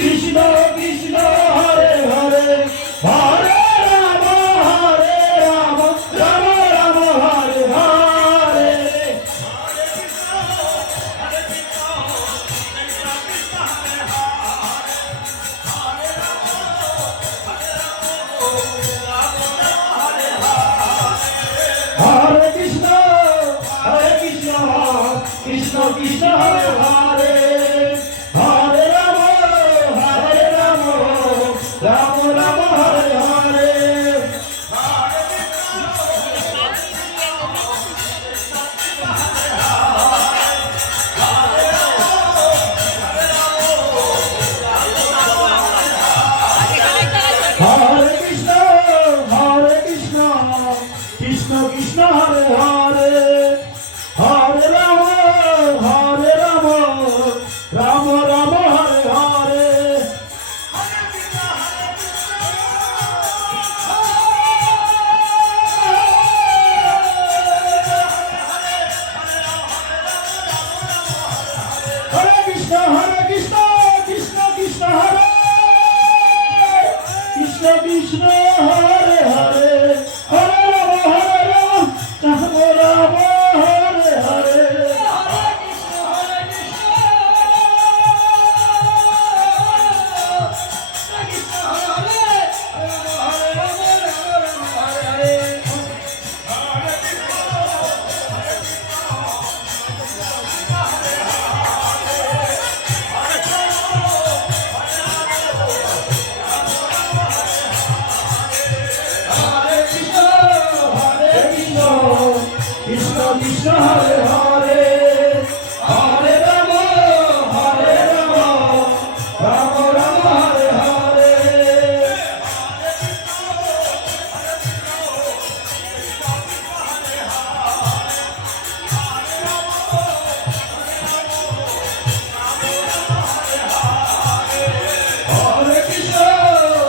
Krishna Krishna Hare Hare Hare Ram Ram Ram Hare Hare Hare Krishna Krishna Krishna Hare Hare Hare Ram Ram Ram Hare Hare Hare Krishna Krishna Krishna Hare Hare Hare Ram Ram Ram Hare Hare Hare Krishna Krishna Krishna Hare Krishna Krishna Hare